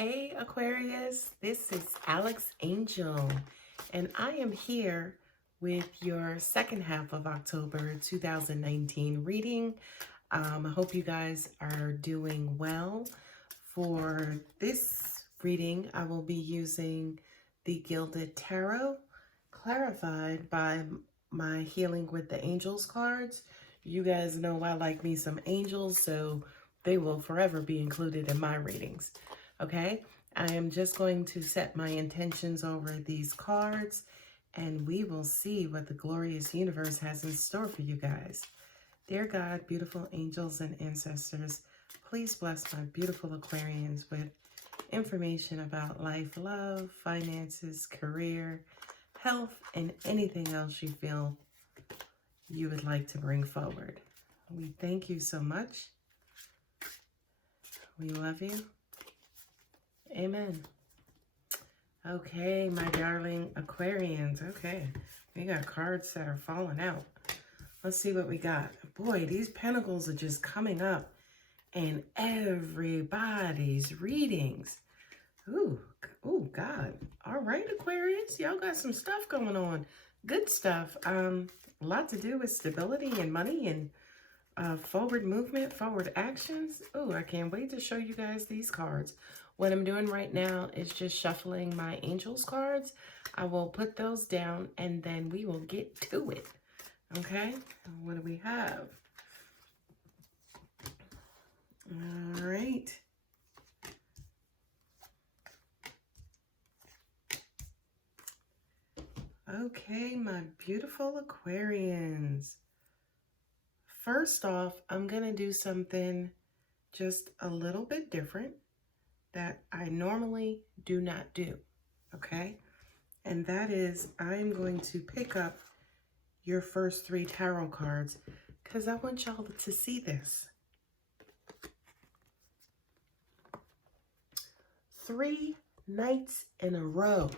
Hey Aquarius, this is Alex Angel, and I am here with your second half of October 2019 reading. I hope you guys are doing well. For this reading, I will be using the Gilded Tarot, clarified by my Healing with the Angels cards. You guys know I like me some angels, so they will forever be included in my readings. Okay, I am just going to set my intentions over these cards, and we will see what the glorious universe has in store for you guys. Dear God, beautiful angels and ancestors, please bless my beautiful Aquarians with information about life, love, finances, career, health, and anything else you feel you would like to bring forward. We thank you so much. We love you. Amen. Okay, my darling Aquarians. Okay, we got cards that are falling out. Let's see what we got. Boy, these pentacles are just coming up in everybody's readings. Ooh, God. All right, Aquarius, y'all got some stuff going on. Good stuff. A lot to do with stability and money and forward movement, forward actions. Oh, I can't wait to show you guys these cards. What I'm doing right now is just shuffling my angels cards. I will put those down and then we will get to it. Okay, what do we have? All right. Okay, my beautiful Aquarians. First off, I'm going to do something just a little bit different that I normally do not do, okay? And that is, I'm going to pick up your first three tarot cards because I want y'all to see this. 3 nights in a row,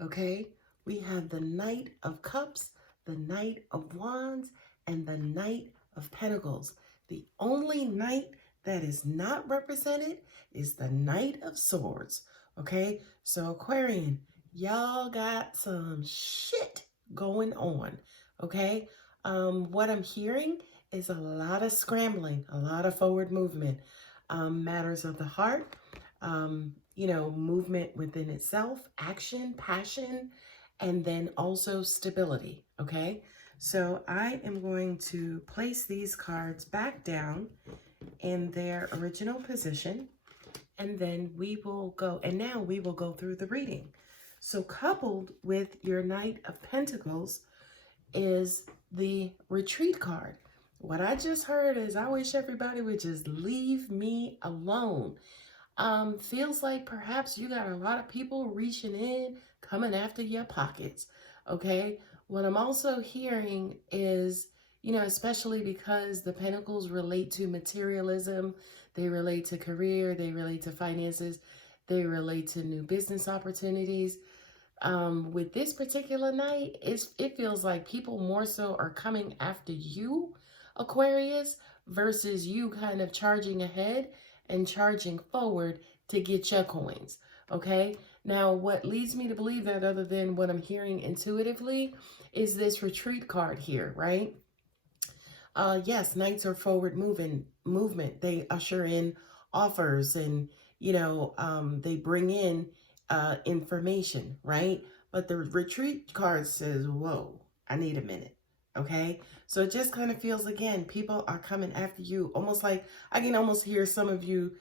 okay? We have the Knight of Cups, the Knight of Wands, and the Knight of Pentacles. The only knight that is not represented is the Knight of Swords, okay? So Aquarian, y'all got some shit going on, okay? What I'm hearing is a lot of scrambling, a lot of forward movement, matters of the heart, you know, movement within itself, action, passion, and then also stability, okay? So I am going to place these cards back down in their original position, and then we will go, and now we will go through the reading. So coupled with your Knight of Pentacles is the Retreat card. What I just heard is, I wish everybody would just leave me alone. Feels like perhaps you got a lot of people reaching in, coming after your pockets, okay? What I'm also hearing is, you know, especially because the pentacles relate to materialism, they relate to career, they relate to finances, they relate to new business opportunities. With this particular night, it feels like people more so are coming after you, Aquarius, versus you kind of charging ahead and charging forward to get your coins, okay? Now, what leads me to believe that, other than what I'm hearing intuitively, is this Retreat card here, right? Yes, knights are forward movement. They usher in offers and, you know, they bring in information, right? But the Retreat card says, whoa, I need a minute, okay? So it just kind of feels, again, people are coming after you, almost like, I can almost hear some of you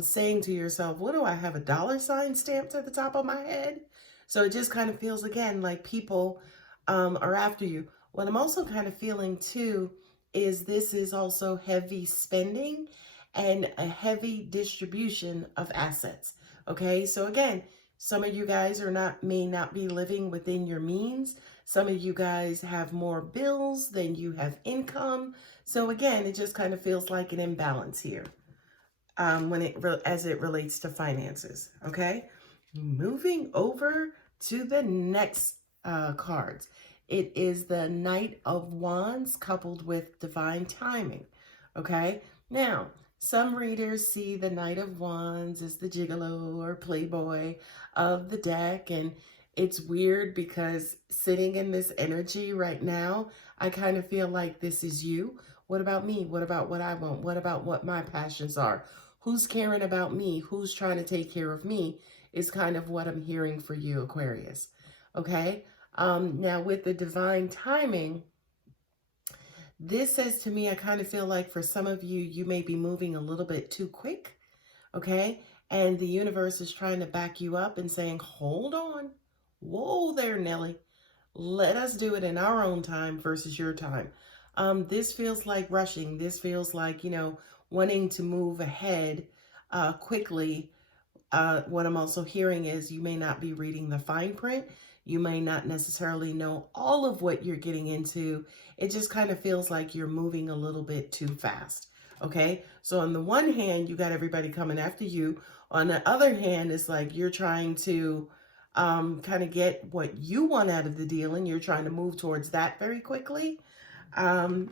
saying to yourself, what do I have, a dollar sign stamped at the top of my head? So it just kind of feels, again, like people are after you. What I'm also kind of feeling too is this is also heavy spending and a heavy distribution of assets. Okay, so again, some of you guys may not be living within your means. Some of you guys have more bills than you have income. So again, it just kind of feels like an imbalance here as it relates to finances. Okay, moving over to the next cards. It is the Knight of Wands coupled with divine timing. Okay, now Some readers see the Knight of Wands as the gigolo or playboy of the deck. And it's weird because sitting in this energy right now, I kind of feel like this is you. What about me? What about what I want? What about what my passions are? Who's caring about me? Who's trying to take care of me is kind of what I'm hearing for you, Aquarius. Okay? Now, with the divine timing, this says to me, I kind of feel like for some of you, you may be moving a little bit too quick, okay? And the universe is trying to back you up and saying, hold on. Whoa there, Nelly. Let us do it in our own time versus your time. This feels like rushing. This feels like, wanting to move ahead quickly. What I'm also hearing is you may not be reading the fine print. You may not necessarily know all of what you're getting into. It just kind of feels like you're moving a little bit too fast. Okay. So on the one hand, you got everybody coming after you. On the other hand, it's like you're trying to kind of get what you want out of the deal and you're trying to move towards that very quickly. And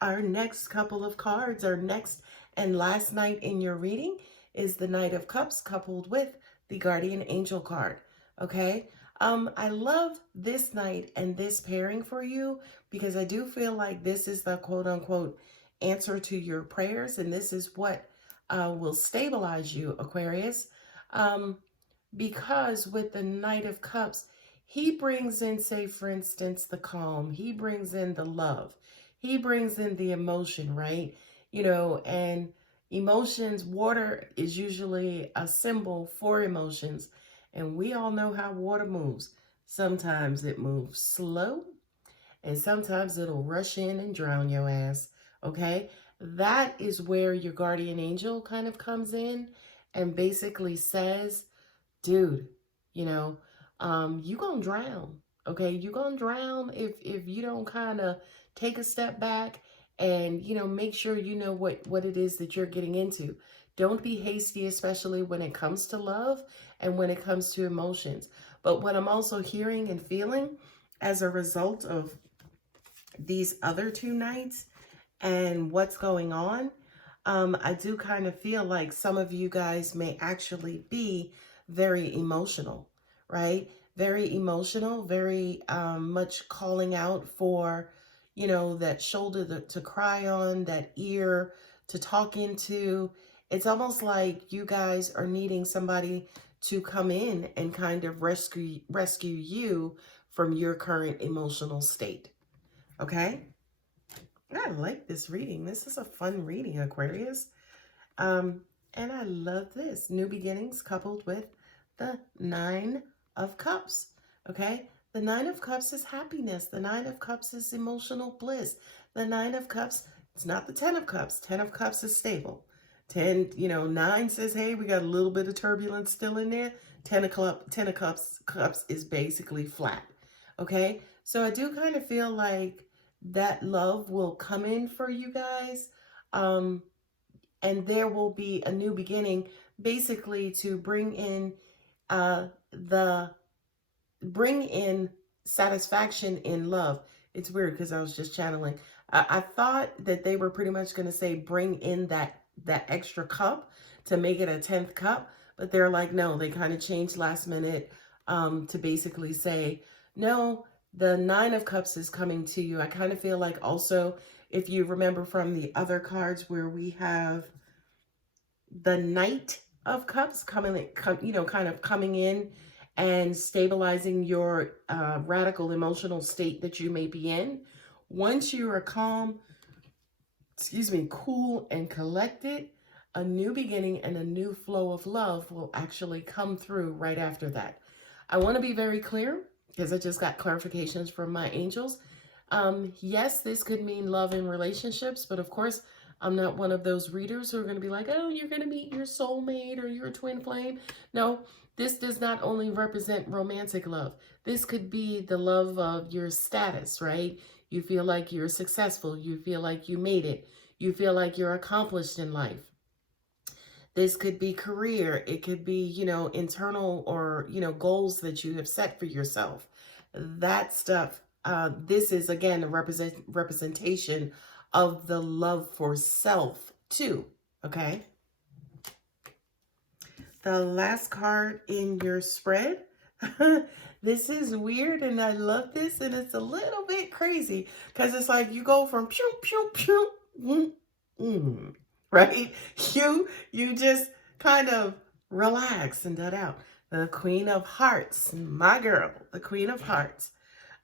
our next couple of cards, our next and last night in your reading is the Knight of Cups coupled with the Guardian Angel card. Okay. I love this night and this pairing for you because I do feel like this is the quote unquote answer to your prayers. And this is what will stabilize you, Aquarius. Because with the Knight of Cups, he brings in, say, for instance, the calm. He brings in the love. He brings in the emotion, right? And emotions, water is usually a symbol for emotions. And we all know how water moves. Sometimes it moves slow, and sometimes it'll rush in and drown your ass, okay? That is where your guardian angel kind of comes in and basically says, dude, you gonna drown, okay? You gonna drown if you don't kind of take a step back and, make sure you know what it is that you're getting into. Don't be hasty, especially when it comes to love and when it comes to emotions. But what I'm also hearing and feeling as a result of these other two nights and what's going on, I do kind of feel like some of you guys may actually be very emotional, right? Very emotional, very much calling out for, that shoulder to cry on, that ear to talk into. It's almost like you guys are needing somebody to come in and kind of rescue you from your current emotional state. Okay? I like this reading. This is a fun reading, Aquarius. And I love this. New beginnings coupled with the Nine of Cups. Okay? The Nine of Cups is happiness. The Nine of Cups is emotional bliss. The Nine of Cups, it's not the Ten of Cups. Ten of Cups is stable. 9 says, hey, we got a little bit of turbulence still in there. Ten of Cups is basically flat. Okay? So I do kind of feel like that love will come in for you guys. And there will be a new beginning, basically to bring in satisfaction in love. It's weird because I was just channeling. I thought that they were pretty much going to say bring in that extra cup to make it a 10th cup, but they're like, no, they kind of changed last minute to basically say, no, the Nine of Cups is coming to you. I kind of feel like also, if you remember from the other cards where we have the Knight of Cups kind of coming in and stabilizing your radical emotional state that you may be in. Once you are calm, cool and collected, a new beginning and a new flow of love will actually come through right after that. I want to be very clear because I just got clarifications from my angels. Yes, this could mean love in relationships, but of course, I'm not one of those readers who are going to be like, oh, you're going to meet your soulmate or your twin flame. No, this does not only represent romantic love. This could be the love of your status, right? You feel like you're successful. You feel like you made it. You feel like you're accomplished in life. This could be career. It could be, internal or, goals that you have set for yourself. That stuff. This is, again, a representation of the love for self 2, okay? The last card in your spread. This is weird and I love this, and it's a little bit crazy because it's like you go from pew, pew, pew, right? You just kind of relax and that out. The Queen of Hearts, my girl, the Queen of Hearts.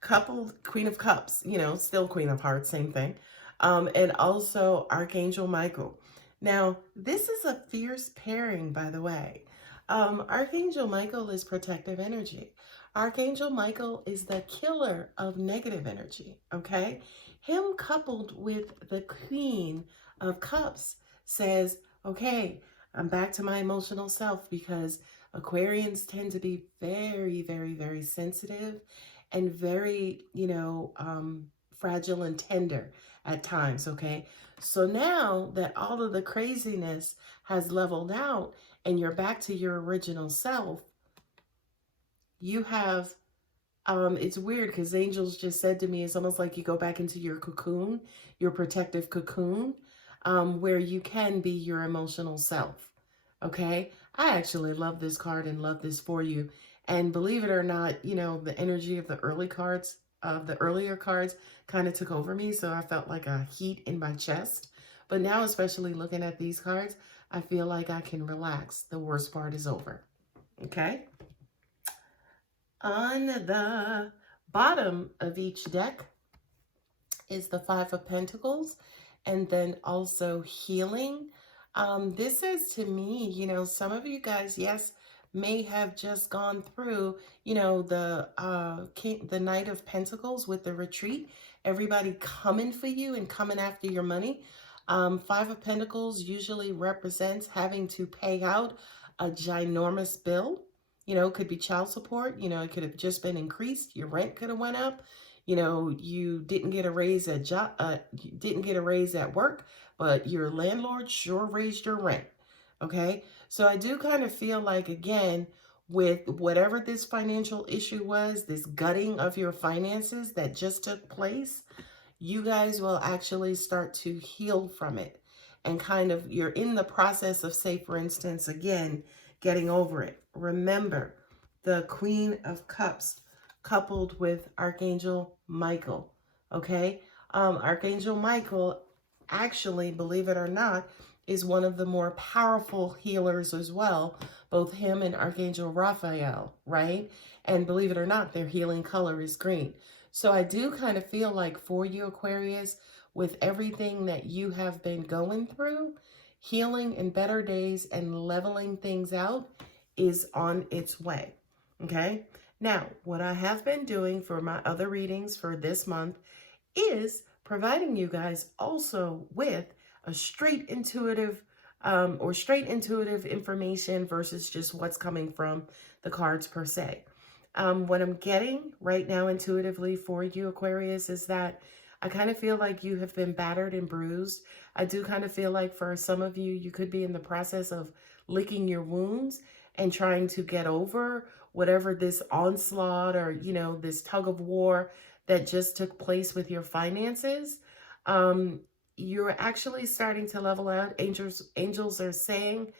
Couple Queen of Cups, still Queen of Hearts, same thing. And also Archangel Michael. Now, this is a fierce pairing, by the way. Archangel Michael is protective energy. Archangel Michael is the killer of negative energy, okay? Him coupled with the Queen of Cups says, okay, I'm back to my emotional self, because Aquarians tend to be very, very, very sensitive and very, fragile and tender at times, okay? So now that all of the craziness has leveled out and you're back to your original self, you have, it's weird because angels just said to me, it's almost like you go back into your cocoon, your protective cocoon, where you can be your emotional self, okay? I actually love this card and love this for you. And believe it or not, the energy of the earlier cards kind of took over me. So I felt like a heat in my chest. But now, especially looking at these cards, I feel like I can relax. The worst part is over. Okay. On the bottom of each deck is the Five of Pentacles, and then also healing. This is, to me, some of you guys, yes, may have just gone through, the Knight of Pentacles with the retreat. Everybody coming for you and coming after your money. Five of Pentacles usually represents having to pay out a ginormous bill. Could be child support. It could have just been increased. Your rent could have went up. You didn't get a raise at work, but your landlord sure raised your rent. Okay, so I do kind of feel like, again, with whatever this financial issue was, this gutting of your finances that just took place, you guys will actually start to heal from it. And kind of, you're in the process of, say, for instance, again, getting over it. Remember, the Queen of Cups coupled with Archangel Michael, okay? Archangel Michael, actually, believe it or not, is one of the more powerful healers as well, both him and Archangel Raphael, right? And believe it or not, their healing color is green. So I do kind of feel like for you, Aquarius, with everything that you have been going through, healing and better days and leveling things out is on its way, okay? Now, what I have been doing for my other readings for this month is providing you guys also with a straight intuitive information versus just what's coming from the cards per se. What I'm getting right now intuitively for you, Aquarius, is that I kind of feel like you have been battered and bruised. I do kind of feel like for some of you, you could be in the process of licking your wounds and trying to get over whatever this onslaught or, this tug of war that just took place with your finances. You're actually starting to level out. Angels are saying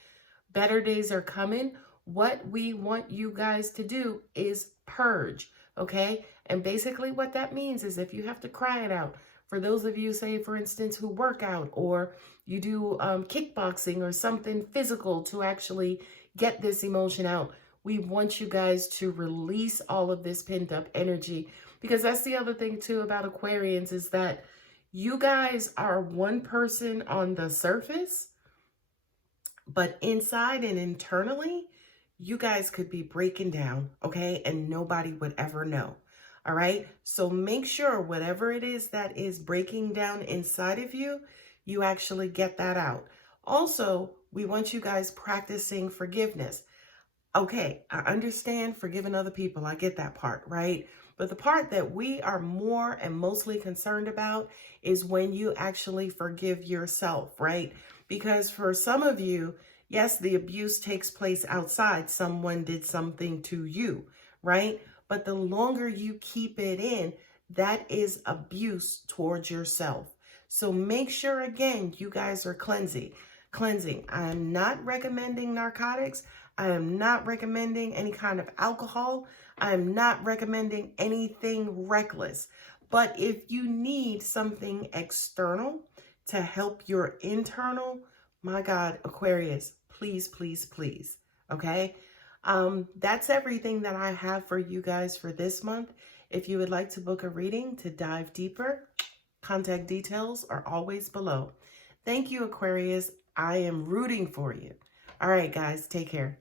better days are coming. What we want you guys to do is purge, okay? And basically what that means is if you have to cry it out, for those of you, say, for instance, who work out or you do kickboxing or something physical to actually get this emotion out, we want you guys to release all of this pent up energy, because that's the other thing too about Aquarians is that you guys are one person on the surface, but inside and internally, you guys could be breaking down, okay? And nobody would ever know, all right? So make sure whatever it is that is breaking down inside of you, you actually get that out. Also, we want you guys practicing forgiveness. Okay, I understand forgiving other people. I get that part, right? But the part that we are more and mostly concerned about is when you actually forgive yourself, right? Because for some of you, yes, the abuse takes place outside. Someone did something to you, right? But the longer you keep it in, that is abuse towards yourself. So make sure, again, you guys are cleansing. I am not recommending narcotics. I am not recommending any kind of alcohol. I am not recommending anything reckless. But if you need something external to help your internal, my God, Aquarius, please, please, please. Okay. That's everything that I have for you guys for this month. If you would like to book a reading to dive deeper, contact details are always below. Thank you, Aquarius. I am rooting for you. All right, guys, take care.